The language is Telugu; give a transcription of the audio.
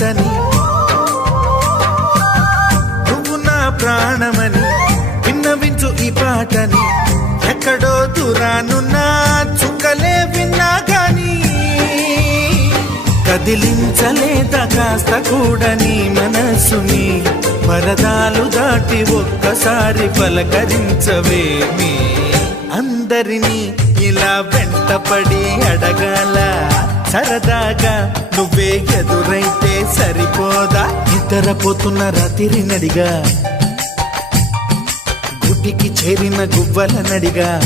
మాతని నువ్వు నా ప్రాణమని విన్నవించు ఈ పాటని. ఎక్కడో దూరానున్నా చుక్కలే విన్నా కాని కదిలించలేద కాస్త కూడని మనసుని. పరదాలు దాటి ఒక్కసారి పలకరించవేమి? అందరినీ ఇలా వెంటపడి అడగాల సరదాగా నువ్వే ఎదురైతే సరిపోదా? నిద్రపోతున్న రాత్రి నడిగా. గుటికి చేరిన గువ్వల నడిగా.